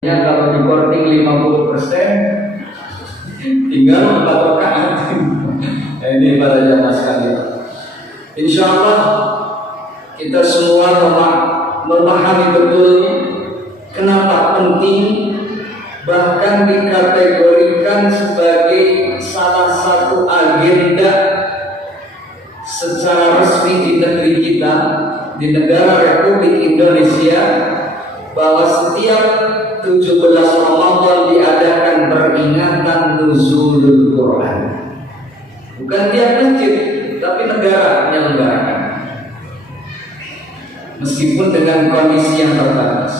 Kalau di korting 50%, tinggal 4 rakaat. Ini para jamaah sekalian. Insya Allah kita semua memahami betul kenapa penting, bahkan dikategorikan sebagai salah satu agenda secara resmi di negeri kita, di negara Republik Indonesia, bahwa setiap 17 Ramadan diadakan peringatan nuzulul Quran. Bukan tiap masjid, tapi negara yang menyelenggarakan. Meskipun dengan kondisi yang terbatas.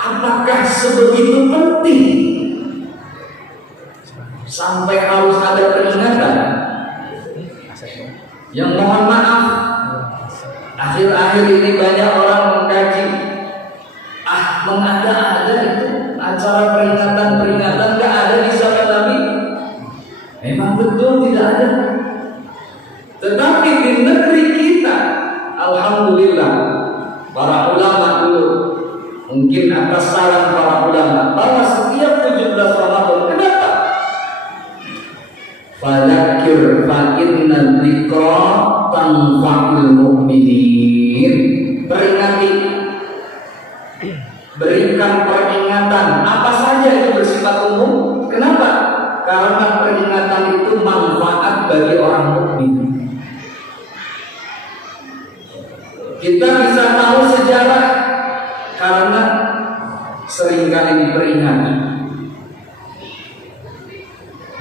Apakah sebegitu penting sampai harus ada peringatan? Yang mohon maaf, akhir-akhir ini banyak orang mengkaji, mengada-ada itu acara peringatan gak ada di zaman Nabi. Memang betul tidak ada. Tetapi di negeri kita, alhamdulillah, para ulama dulu, mungkin atas saran para ulama, bahwa setiap 17 Ramadan, kenapa? Fadzakir fa inna dzikra tanfa'ul mu'minin. Peringati, berikan peringatan, apa saja itu bersifat umum. Kenapa? Karena peringatan itu manfaat bagi orang mukmin. Kita bisa tahu sejarah karena seringkali diperingati.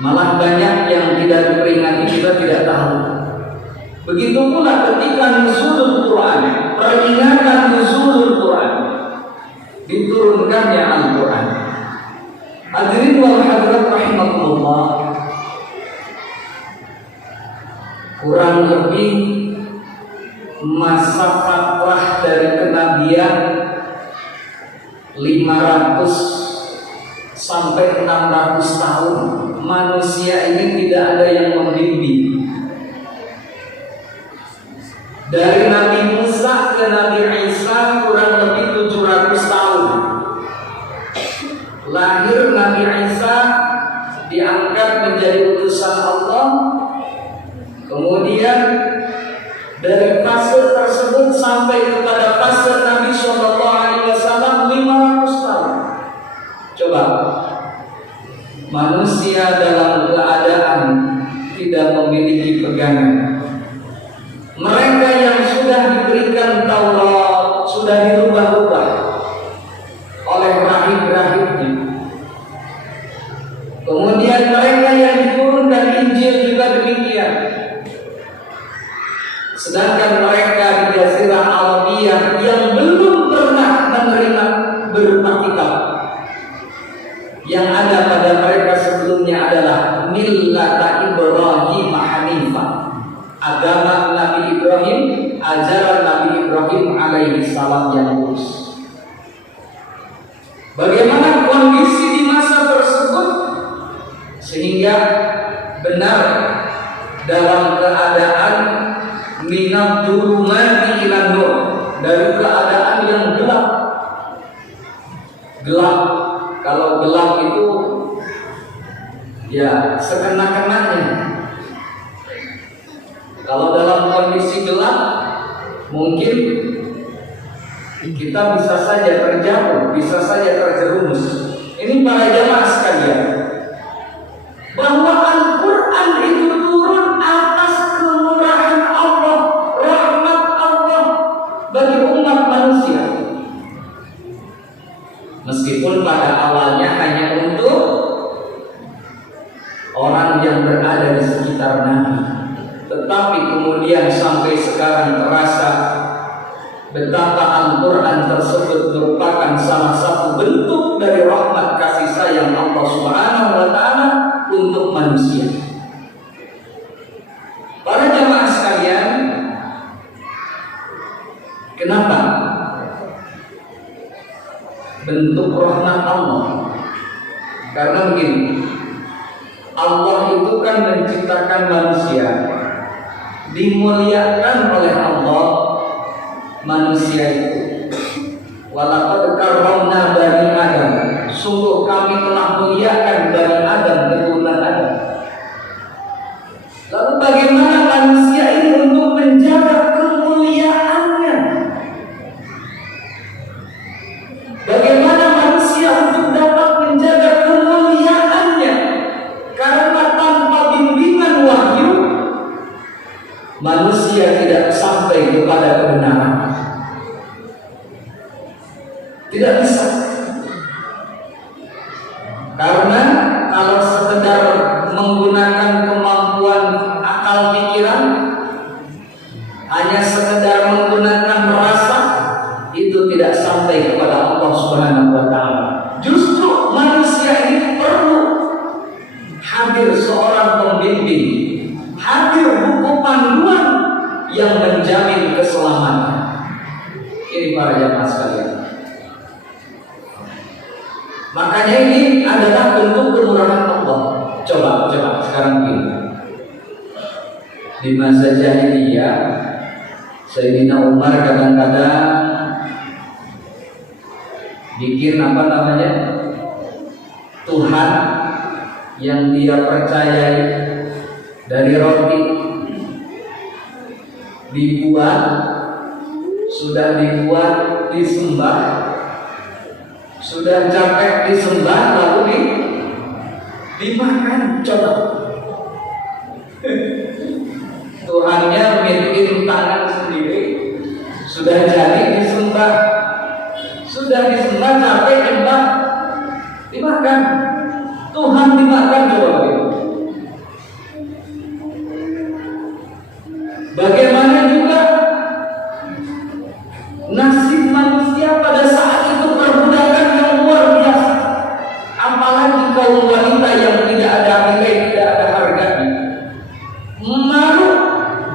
Malah banyak yang tidak diperingati kita tidak tahu. Begitu pula ketika nuzulul Quran, peringatan nuzulul Quran, diturunkannya Al-Quran. Hadirin wal hadirat rahimakumullah, kurang lebih masa fatrah dari kenabian 500 sampai 600 tahun. Manusia ini tidak ada yang membimbing. Dari Nabi Musa ke Nabi Isa kurang lebih 700 tahun. Lahir Nabi Isa, diangkat menjadi utusan Allah. Kemudian dari fase tersebut sampai kepada fase Nabi Shallallahu Alaihi Wasallam 500 tahun. Coba, manusia dalam keadaan tidak memiliki pegangan. Mereka yang sudah diberikan Taurat sudah dirubah-rubah oleh rahib-rahibnya. Kemudian mereka yang diturunkan Injil juga demikian. Sedangkan mereka di Jazirah Arabiyah yang belum pernah menerima berupa kitab, yang ada pada mereka sebelumnya adalah millata Ibrahim Hanifah, agama Nabi Ibrahim, ajaran Nabi Ibrahim alaihi salam yang lurus. Bagaimana kondisi di masa tersebut sehingga benar dalam keadaan minat dzulumati ilan nur, dari keadaan yang gelap. Gelap, kalau gelap itu ya sekena-kenanya. Kalau dalam kondisi gelap, mungkin kita bisa saja terjatuh, bisa saja terjerumus. Ini para jamaah sekalian, bahwa Al-Quran itu turun atas kemurahan Allah, rahmat Allah bagi umat manusia. Meskipun pada awalnya hanya untuk orang yang berada di sekitar Nabi, tetapi kemudian sampai sekarang terasa betapa Al-Quran tersebut merupakan salah satu bentuk dari rahmat kasih sayang Allah Subhanahu wa Ta'ala untuk manusia. Para jamaah sekalian, kenapa bentuk rahmat Allah? Karena begini, Allah itu kan menciptakan manusia, dimuliakan oleh Allah manusia itu. Walaqad karramna tidak bisa. Karena kalau sekedar menggunakan kemampuan akal pikiran, hanya sekedar menggunakan rasa, itu tidak sampai kepada Allah Subhanahu wa Ta'ala. Justru manusia ini perlu hadir seorang pembimbing, hadir buku panduan yang menjamin keselamatan. Ini para jamaah sekalian. Makanya ini adalah bentuk kemurahan Allah. Coba sekarang ini di masa jahiliyah, Sayyidina Umar kadang-kadang bikin Tuhan yang dia percayai dari roti, sudah dibuat disembah, sudah capek disembah, lalu dimakan. Coba Tuhannya bikin tangan sendiri, sudah jadi disembah, capek disembah, dimakan. Tuhan dimakan. Coba bagaimana juga nasib manusia pada saat itu, perbudakan yang luar biasa. Apalagi kaum wanita yang tidak ada nilai, tidak ada harganya. Malu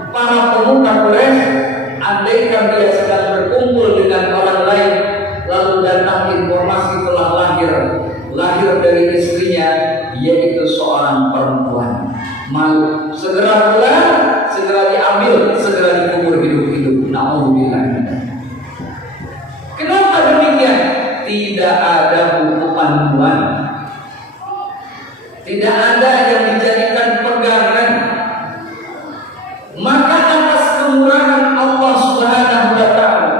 para pemuka Quraisy, andaikan dia sedang berkumpul dengan orang lain, lalu datang informasi telah lahir dari istrinya, yaitu seorang perempuan. Malu, segera pulang, segera diambil, segera dikubur hidup-hidup. Na'udzubillah. Kenapa demikian? Tidak ada buku panduan, tidak ada yang dijadikan pegangan. Maka atas kemurahan Allah Subhanahu wa Ta'ala,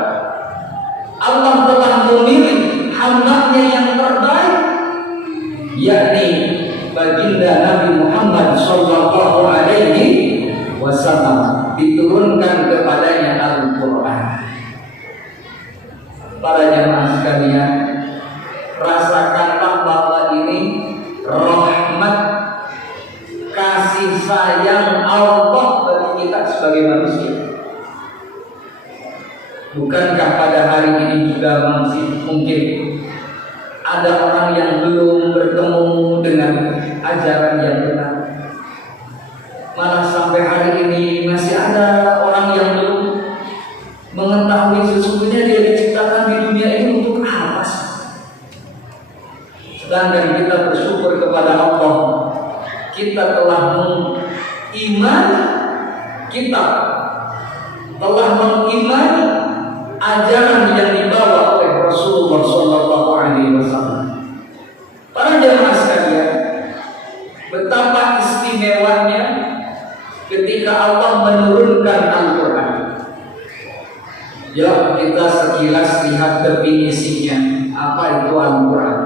Allah telah memilih hamba-Nya yang terbaik, yakni baginda Nabi Muhammad sallallahu alaihi wasallam, diturunkan kepadanya Al-Qur'an. Para jamaah sekalian, rasakanlah bahwa ini rahmat, kasih sayang Allah bagi kita sebagai manusia. Bukankah pada hari ini juga masih mungkin ada orang yang belum bertemu dengan ajaran yang benar? Malah sampai hari ini masih ada orang yang belum mengetahui sesungguhnya dia diciptakan di dunia ini untuk apa sih? Sedangkan kita bersyukur kepada Allah, kita telah mengimani ajaran yang dibawa oleh Rasulullah sallallahu alaihi wasallam. Para jemaah sekalian, betapa istimewanya ketika Allah menurunkan Al-Qur'an. Yuk kita sekilas lihat definisinya. Apa itu Al-Qur'an?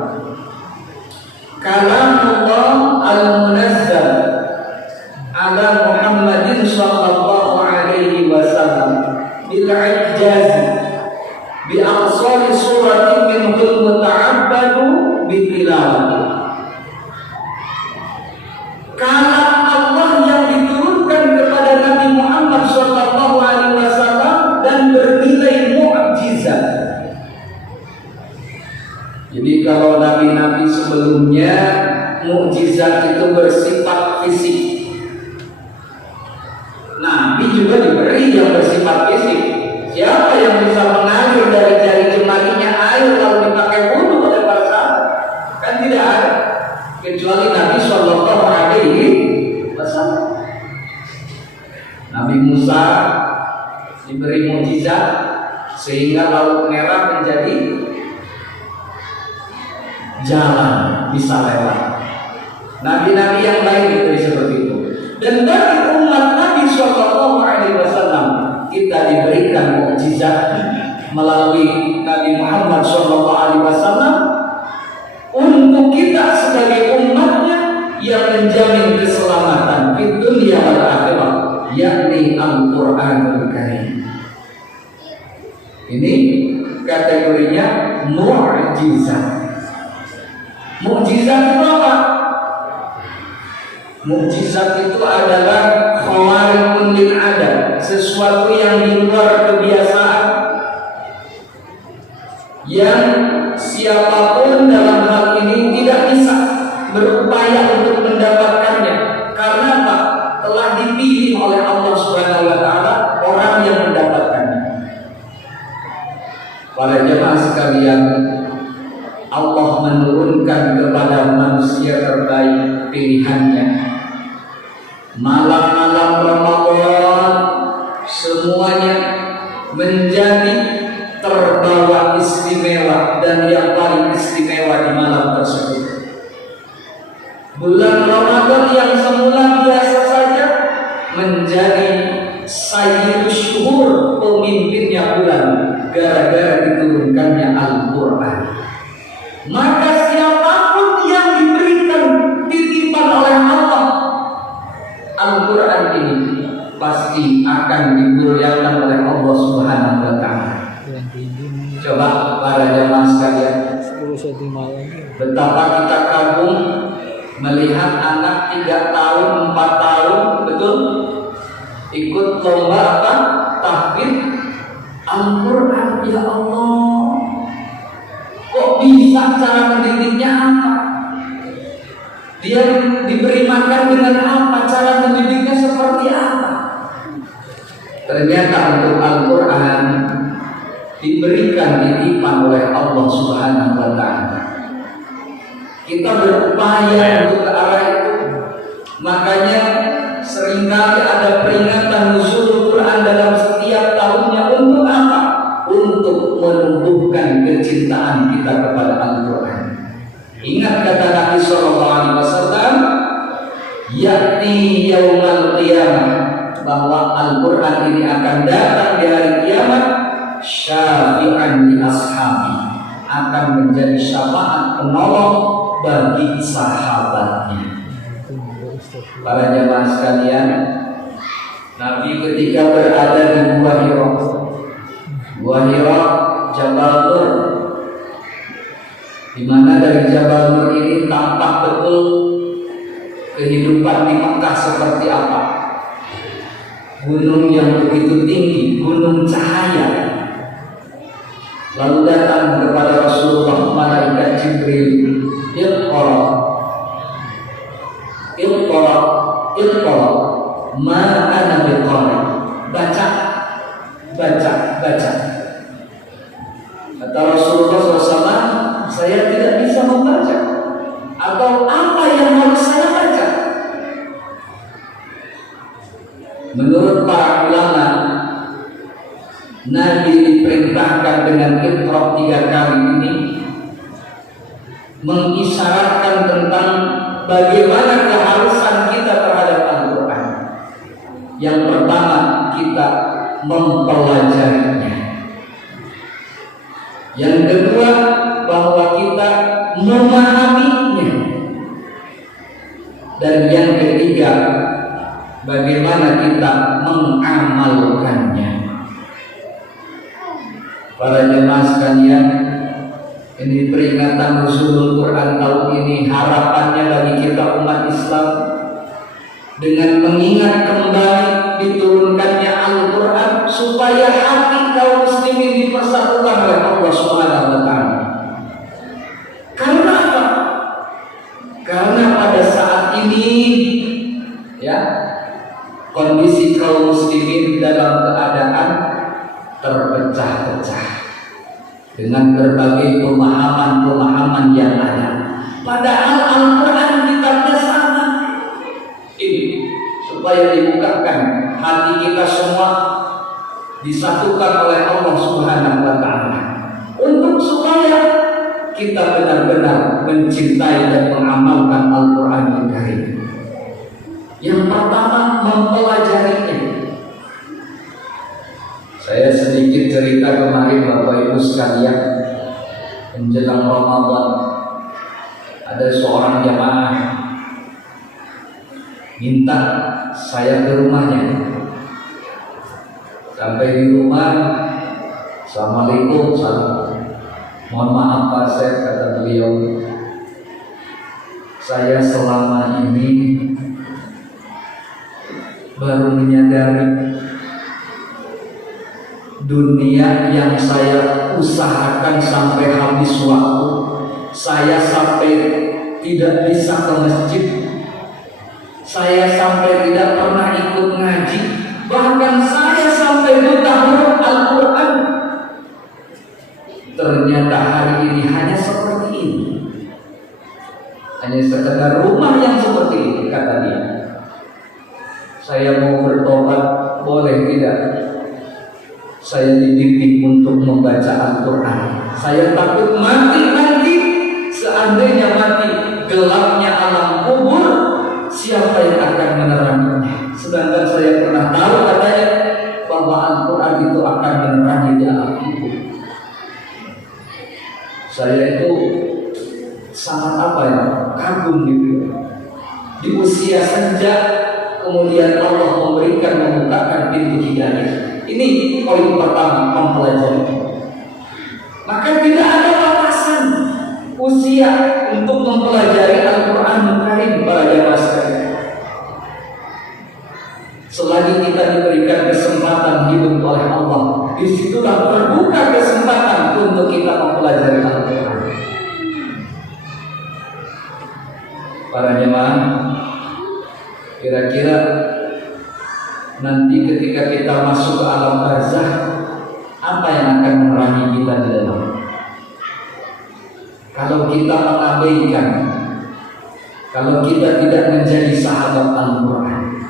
Kalamullah al-munazzal ala Muhammadin sallallahu alaihi wasallam bil ijaz bi aqsari suratin minhul muta'abbadu bi tilawati. Kalam Allah yang diturunkan kepada Nabi Muhammad sallallahu alaihi wasallam dan bernilai mukjizat. Jadi kalau nabi-nabi sebelumnya mukjizat itu bersifat fisik, Nabi juga diberi yang bersifat fisik. Siapa yang bisa mengalir dari jari jemarinya air lalu dipakai wudu oleh para sahabat? Kan tidak ada, kecuali Nabi Shallallahu Alaihi Wasallam. Nabi Musa diberi mukjizat sehingga laut merah menjadi jalan, bisa lewat. Nabi-nabi yang lain itu seperti itu. Dan bagi umat Nabi Shallallahu Alaihi Wasallam kita diberikan mukjizat melalui Nabi Muhammad Shallallahu Alaihi Wasallam untuk kita sebagai umatnya yang menjamin keselamatan di dunia dan akhirat, yakni Al-Qur'anul Karim. Ini kategorinya mu'jiz. mukjizat. Mukjizat itu apa? Mukjizat itu adalah khawariqun lil adat, sesuatu yang di luar kebiasaan, yang siapapun dalam hal ini tidak bisa berupaya untuk mendapatkannya. Karena apa? Telah dipilih oleh Allah Subhanahu wa taala orang yang mendapatkannya. Para jemaah sekalian, Allah menurunkan kepada manusia terbaik pilihannya. Malam-malam Ramadan semuanya menjadi terbawa istimewa, dan yang paling istimewa di malam tersebut. Bulan Ramadan yang semula biasa saja menjadi sayyidus syuhur, pemimpinnya bulan, gara-gara diturunkannya Al-Quran. Maka siapapun yang diberikan titipan oleh Allah Al-Quran ini pasti akan dimuliakan oleh Allah Subhanahu wa taala. Coba para jamaah sekalian, betapa kita kagum melihat anak 3 tahun, 4 tahun, betul, ikut lomba apa? Tahfidz Al-Quran. Ya Allah, kok bisa cara mendidiknya apa? Dia diberi makan dengan apa? Cara mendidiknya seperti apa? Ternyata untuk Al-Quran diberikan titipan oleh Allah Subhanahu wa taala. Kita berupaya untuk ke arah itu. Makanya seringkali ada peringatan nuzul Quran dalam setiap tahunnya. Untuk apa? Untuk menumbuhkan kecintaan kita kepada Al-Quran. Ingat kata Nabi sallallahu alaihi wasallam, "Ya'ti yaumal qiyamah," bahwa Al-Quran ini akan datang di hari kiamat, syafi'an li ashabi, akan menjadi syafaat penolong bagi sahabatnya. Para jemaah sekalian, Nabi ketika berada di Gua Hira, Jabal Nur, di mana dari Jabal Nur ini tampak betul kehidupan di Mekah seperti apa. Gunung yang begitu tinggi, gunung cahaya. Lalu datang kepada Rasulullah malaikat Jibril, Iqra, ma ana biqari. Baca. Kata Rasulullah SAW, saya tidak bisa membaca. Atau apa yang harus saya baca? Menurut para ulama, Nabi diperintahkan dengan Iqra 3 kali ini mengisyaratkan tentang bagaimana keharusan kita terhadap Al-Quran. Yang pertama, kita mempelajarinya. Yang kedua, bahwa kita memahaminya. Dan yang ketiga, bagaimana kita mengamalkannya. Para jemaah sekalian, ini peringatan nuzulul Quran tahun ini, harapannya bagi kita umat Islam dengan mengingat kembali diturunkannya Al-Quran supaya hati kaum muslimin dipersatukan oleh Allah Subhanahu wa taala. Karena apa? Karena pada saat ini ya, kondisi kaum muslimin dalam keadaan terpecah-pecah dengan berbagai pemahaman-pemahaman yang ada. Padahal Al-Quran kitabnya sama. Ini supaya dibukakan hati kita semua, disatukan oleh Allah Subhanahu wa taala, untuk supaya kita benar-benar mencintai dan mengamalkan Al-Quran yang Karim. Yang pertama, mempelajarinya. Saya sedikit cerita kemarin Bapak Ibu sekalian, menjelang Ramadan ada seorang jamaah minta saya ke rumahnya. Sampai di rumah, Assalamualaikum, salam. Mohon maaf Pak Syekh, kata beliau, saya selama ini baru menyadari dunia yang saya usahakan sampai habis waktu, saya sampai tidak bisa ke masjid, saya sampai tidak pernah ikut ngaji, bahkan saya sampai buta huruf Al-Quran. Ternyata hari ini hanya seperti ini, hanya sekedar rumah yang seperti ini, kata dia. Saya mau bertobat, boleh tidak? Saya dibimbing untuk membaca Al-Quran. Saya takut mati nanti. Seandainya mati, gelapnya alam kubur, siapa yang akan meneranginya? Sedangkan saya pernah tahu katanya bahwa Al-Quran itu akan menerangi di alam kubur. Saya itu sangat kagum gitu. Di usia senja kemudian Allah membukakan pintu hidayah. Ini poin pertama, mempelajari. Maka tidak ada batasan usia untuk mempelajari Al-Quran Karim para jamaah sekalian. Selagi kita diberikan kesempatan hidup oleh Allah, disitulah terbuka kesempatan untuk kita mempelajari Al-Quran. Para jemaah, kira-kira nanti ketika kita masuk ke alam barzakh, apa yang akan menerangi kita di dalam? Kalau kita mengabaikan, kalau kita tidak menjadi sahabat Al-Quran,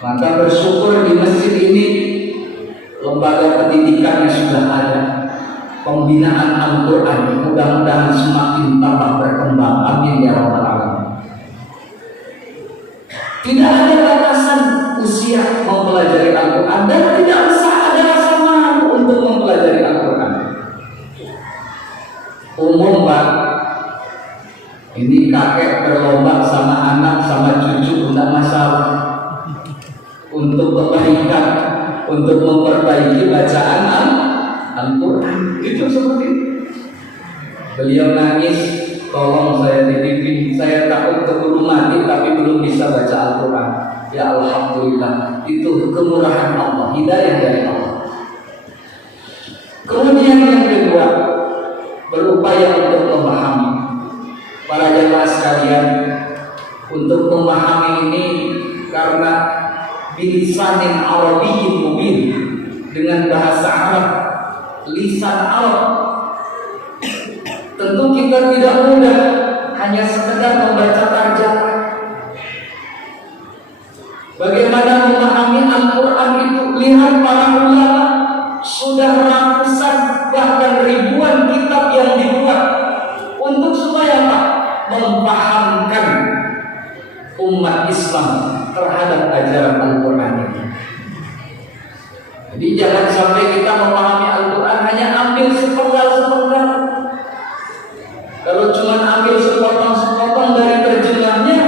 maka bersyukur di masjid ini lembaga pendidikannya sudah ada, pembinaan Al-Quran mudah-mudahan semakin tambah berkembang. Amin ya rabbal alamin. Tidak ada batasan usia mempelajari Al-Quran dan tidak usah ada rasa malu untuk mempelajari Al-Quran. Umum Pak, ini kakek berlomba sama anak sama cucu, tidak masalah. Untuk kebaikan, untuk memperbaiki bacaan Al-Quran, itu seperti itu. Beliau nangis, tolong saya dibimbing, saya takut keburu mati tapi belum bisa baca Al-Quran. Ya Alhamdulillah, itu kemurahan Allah, hidayah dari Allah. Kemudian yang kedua, berupaya untuk memahami. Para jemaah sekalian, untuk memahami ini karena bilisanin Arabiyyin mubin, dengan bahasa Arab, lisan Arab. Tentu kita tidak mudah hanya sekedar membaca tarjamah. Bagaimana memahami Al-Quran itu? Lihat para ulama, sudah ratusan bahkan ribuan kitab yang dibuat untuk supaya apa? Memfahamkan umat Islam terhadap ajaran Al-Quran ini. Jadi jangan sampai kita memahami Al-Quran hanya ambil sepenggal-sepenggal. Kalau cuma ambil sepotong-sepotong dari terjemahnya,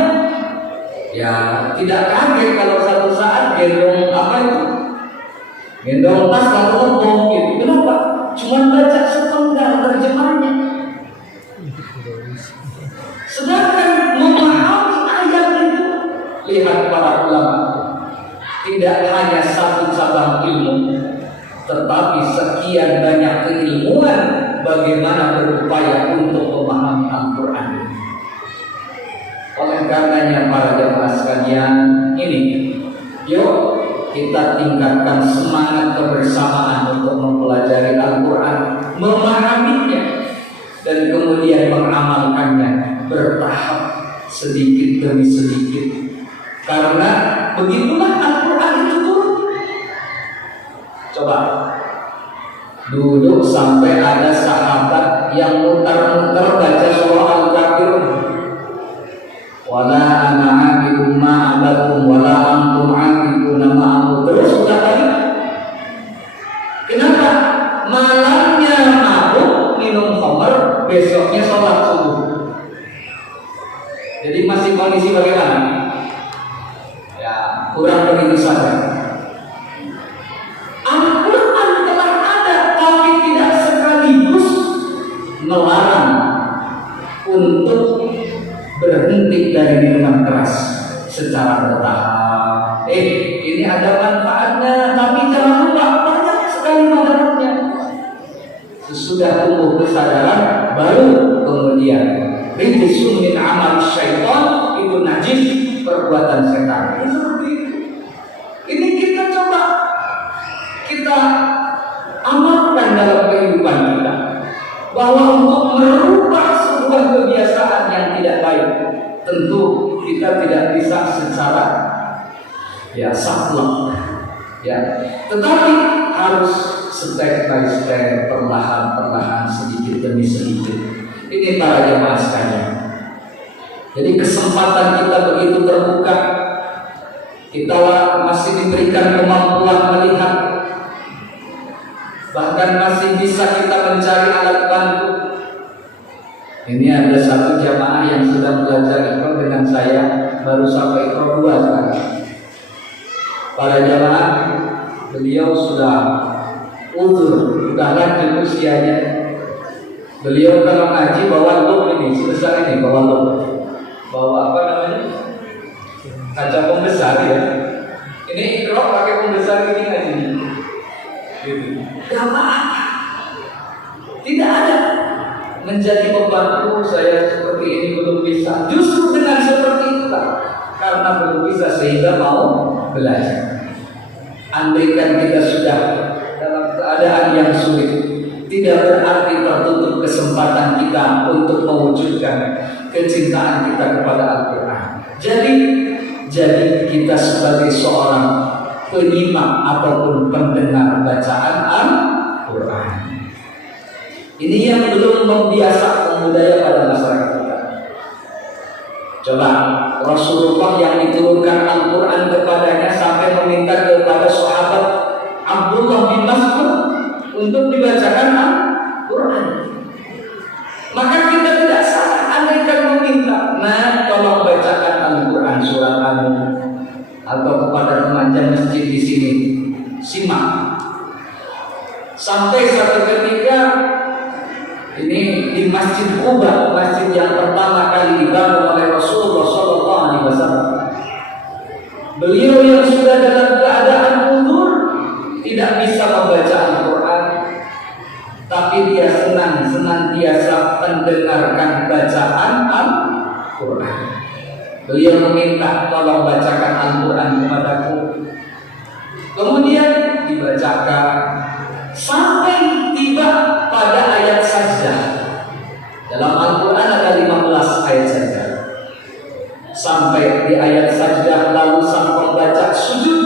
ya tidak kaget kalau satu saat gendong gendong tas lalu ngebom gitu. Kenapa? Cuma baca sepenggal terjemahnya. Sedangkan memahami ayat itu, lihat para ulama, tidak hanya satu cabang ilmu, tetapi sekian banyak keilmuan bagaimana berupaya untuk memahami Al-Quran. Oleh karenanya para jemaah sekalian, ini yuk kita tingkatkan semangat kebersamaan untuk mempelajari Al-Quran, memahaminya, dan kemudian mengamalkannya bertahap sedikit demi sedikit. Karena begitulah Al-Quran itu turun. Coba dulu sampai ada sahabat yang mutar-mutar baca surah Al-Kafirun. Wala ana 'abidun ma 'abadtum wala antum 'abiduna ma a'budu. Terus sudah tadi. Kenapa? Malamnya mabuk minum khamr, besoknya sholat subuh. Jadi masih kondisi bagaimana? Ya kurang begitu saja. Al-Quran telah ada tapi tidak sekaligus melarang untuk berhenti dari minuman keras secara bertahap. Ini ada manfaatnya, tapi jangan lupa banyak sekali mudaratnya. Sesudah tumbuh kesadaran, baru kemudian rijsun min amal syaitan, itu najis, perbuatan setan. Ini seperti itu. Ini kita coba kita amalkan dalam kehidupan kita, bahwa untuk merubah sebuah kebiasaan yang tidak baik, tentu kita tidak bisa secara saklek, tetapi harus step by step, perlahan-perlahan, sedikit demi sedikit. Ini para jemaah sekalian. Jadi kesempatan kita begitu terbuka, kita masih diberikan kemampuan melihat, bahkan masih bisa kita mencari alat bantu. Ini ada satu jamaah yang sedang belajar Iqra dengan saya, baru sampai Iqra 2 sekarang. Para jamaah, beliau sudah uzur, sudah lanjut usianya. Beliau kalau ngaji bawa lop ini, sebesar ini, bawa lop. Bawa apa namanya? Kaca pembesar ya. Ini Iqra pakai pembesar ini ngaji. Gitu. Jamaah tidak ada menjadi pembantu saya seperti ini, belum bisa. Justru dengan seperti itulah, karena belum bisa sehingga mau belajar. Andaikan kita sudah dalam keadaan yang sulit, tidak berarti tertutup kesempatan kita untuk mewujudkan kecintaan kita kepada Al-Quran. Jadi kita sebagai seorang penyimak ataupun pendengar bacaan Al-Quran, ini yang belum membiasakan budaya pada masyarakat kita. Coba Rasulullah yang diturunkan Al-Quran kepadanya sampai meminta kepada sahabat Abdullah bin Mas'ud untuk dibacakan Al-Quran. Maka kita tidak salah andaikan meminta, tolong bacakan Al-Quran surat An-Nur, atau kepada remaja masjid di sini, simak. Sampai satu ketika ini di Masjid Quba, masjid yang pertama kali dibangun oleh Rasulullah SAW. Beliau yang sudah dalam keadaan uzur, tidak bisa membaca Al-Quran, tapi dia senantiasa mendengarkan bacaan Al-Quran. Beliau meminta, tolong bacakan Al-Quran kepadaku. Kemudian dibacakan sampai tiba pada ayat sajdah. Dalam Al-Quran ada 15 ayat sajdah. Sampai di ayat sajdah, lalu sang pembaca sujud,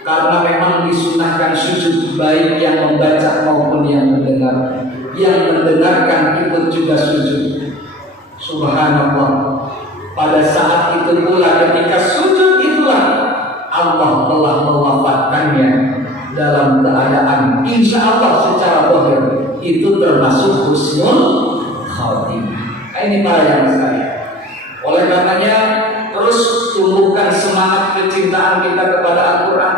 karena memang disunahkan sujud, baik yang membaca maupun yang mendengar. Yang mendengarkan ikut juga sujud. Subhanallah. Pada saat itu pula, ketika sujud itulah Allah telah mewafatkannya dalam keadaan insya Allah secara zahir itu termasuk husnul khatimah. Ini para yang sekalian. Oleh karenanya, terus tumbuhkan semangat kecintaan kita kepada Al-Quran.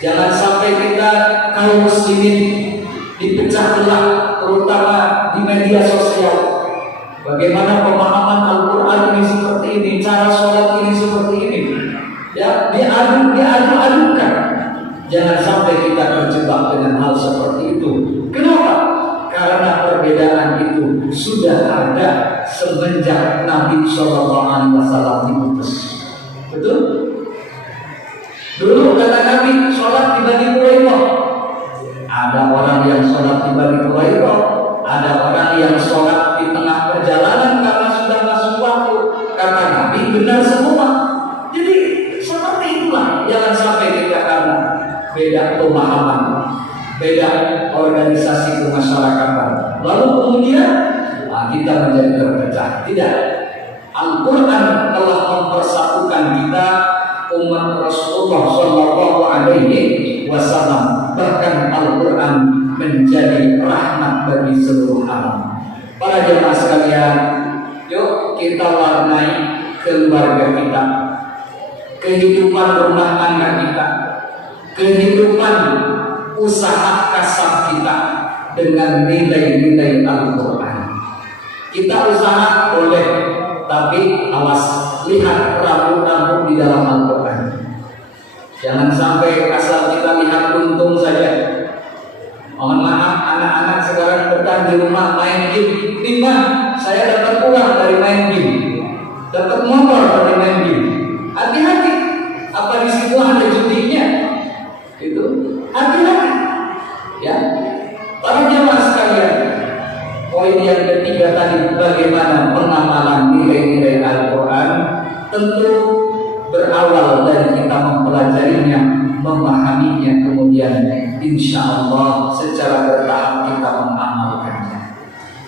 Jangan sampai kita kaum muslimin dipecah belah, terutama di media sosial. Bagaimana pemahaman Al-Quran ini seperti ini, cara sholat ini seperti ini, diadu-adukan. Jangan sampai kita terjebak dengan hal seperti itu. Kenapa? Karena perbedaan itu sudah ada semenjak Nabi SAW diutus. Betul? Dulu kata Nabi, sholat di Bani Quraidah. Ada orang yang sholat di Bani Quraidah, ada orang yang sholat di tengah perjalanan karena sudah masuk waktu. Kata Nabi, benar semua. Jadi seperti itulah. Jangan sampai kita karena beda pemahaman, beda organisasi kemasyarakatan, lalu kemudian kita menjadi terpecah. Tidak. Al-Quran telah mempersatukan kita, umat Rasulullah SAW. Bahkan Al-Quran menjadi rahmat bagi seluruh alam. Para jemaah sekalian, yuk kita warnai keluarga kita, kehidupan rumah tangga kita, kehidupan usaha kasar kita dengan nilai-nilai Al-Quran. Kita usaha boleh, tapi awas, lihat rambu-rambu di dalam Al-Quran. Jangan sampai asal kita lihat untung saja. Mohon maaf, anak-anak sekarang betah di rumah main game. Tiba saya dapat uang dari main game, dapat motor dari main game. Hati-hati, apa di situ ada judinya? Itu hati-hati. Ya, para jamaah sekalian, poin yang ketiga tadi, bagaimana pengamalan nilai-nilai Al-Quran, tentu berawal dari kita mempelajarinya, memahaminya, kemudian insya Allah secara bertahap kita mengamalkannya.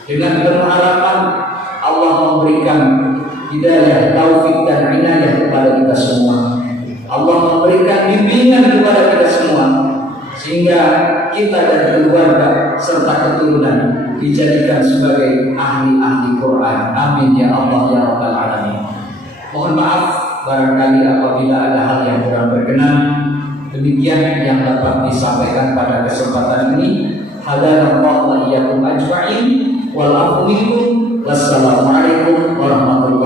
Dengan berharapan Allah memberikan hidayah, taufik dan inayah kepada kita semua. Allah memberikan bimbingan kepada kita semua, sehingga kita dan keluarga serta keturunan dijadikan sebagai ahli-ahli Quran. Amin ya Allah ya Rabbal Alamin. Mohon maaf barangkali apabila ada hal yang kurang berkenan. Demikian yang dapat disampaikan pada kesempatan ini. Hadanallahu wa iyyakum ajma'in. Wal afu minkum. Wassalamualaikum warahmatullahi wabarakatuh.